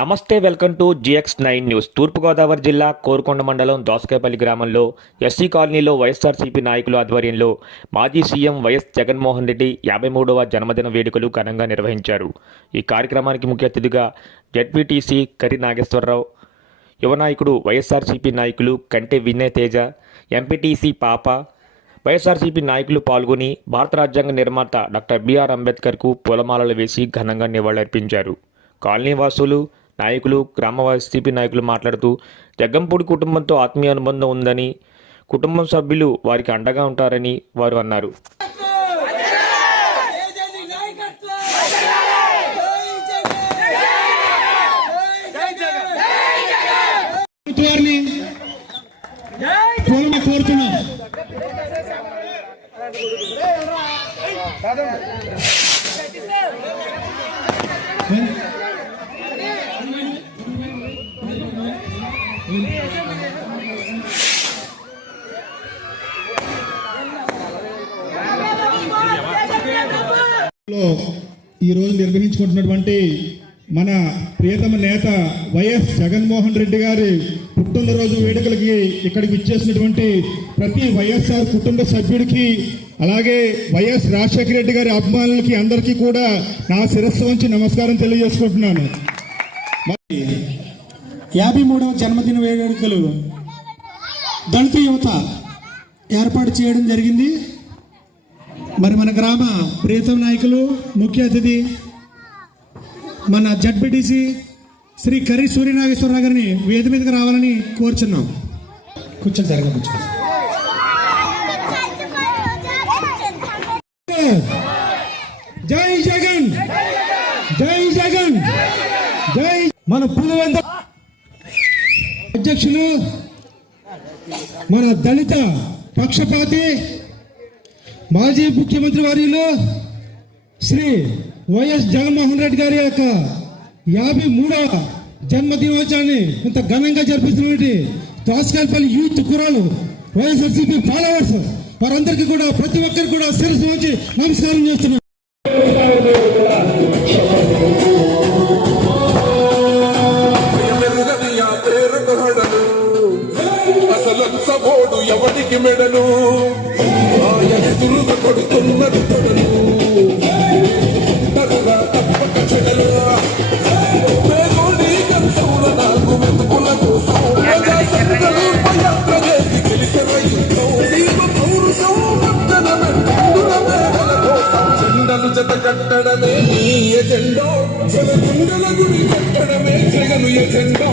నమస్తే, welcome to GX9 news. తూర్పుగోదావరి జిల్లా కోరుకొండ మండలం దోసకాయపల్లి గ్రామంలో ఎస్సీ కాలనీలో వైఎస్ఆర్సీపీ నాయకుల ఆధ్వర్యంలో మాజీ సీఎం వైఎస్ జగన్మోహన్ రెడ్డి 53వ జన్మదిన వేడుకలు ఘనంగా నిర్వహించారు. ఈ కార్యక్రమానికి ముఖ్య అతిథిగా జెడ్పీటీసీ కరి నాగేశ్వరరావు, యువ నాయకుడు వైఎస్ఆర్సీపీ నాయకులు కంటె వినయ్ తేజ, ఎంపీటీసీ పాప, వైఎస్ఆర్సీపీ నాయకులు పాల్గొని భారత రాజ్యాంగ నిర్మాత డాక్టర్ బిఆర్ అంబేద్కర్కు పూలమాలలు వేసి ఘనంగా నివాళులర్పించారు. కాలనీ వాసులు, నాయకులు, గ్రామ వైసీపీ నాయకులు మాట్లాడుతూ జగ్గంపూడి కుటుంబంతో ఆత్మీయ అనుబంధం ఉందని, కుటుంబం సభ్యులు వారికి అండగా ఉంటారని వారు అన్నారు. ఈరోజు నిర్వహించుకుంటున్నటువంటి మన ప్రియతమ నేత వైఎస్ జగన్మోహన్ రెడ్డి గారి పుట్టినరోజు వేడుకలకి ఇక్కడికి ఇచ్చేసినటువంటి ప్రతి వైఎస్ఆర్ కుటుంబ సభ్యుడికి, అలాగే వైఎస్ రాజశేఖర రెడ్డి గారి అభిమానులకి అందరికీ కూడా నా శిరస్సు వంచి నమస్కారం తెలియజేసుకుంటున్నాను. 53వ జన్మదిన వేడుకలు దళిత యువత ఏర్పాటు చేయడం జరిగింది. మరి మన గ్రామ ప్రియతమ నాయకులు, ముఖ్య అతిథి మన జడ్పీటీసీ శ్రీ కరి సూర్యనాగేశ్వరరావు గారిని వేది మీదకి రావాలని కోరుచున్నాం. కూర్చొని సరిగా కూర్చోండి. జై జగన్, జై జగన్, జై. మన పులివెంద అధ్యక్షులు, మన దళిత పక్షపాతి మాజీ ముఖ్యమంత్రి వర్యులు శ్రీ వైఎస్ జగన్మోహన్ రెడ్డి గారి యొక్క 53వ జన్మదినోత్సవాన్ని ఇంత ఘనంగా జరిపిస్తున్నటువంటి దోసకాయపల్లి యూత్ కుర్రాలు, వైఎస్ఆర్సీపీ ఫాలోవర్స్ వారందరికీ కూడా, ప్రతి ఒక్కరికి కూడా శిరస్సు వంచి నమస్కారం చేస్తున్నాం. ఎవరికి మెడలు కొడుతున్నది తొడలు తప్పక చెడలు కంసౌల నాకు మెతుకులకు యాత్ర చేసి గెలిసిన చెండలు జత కట్టడమే నీ ఎజెండో, గుండెల గుడి కట్టడమే జగను ఎజెండో.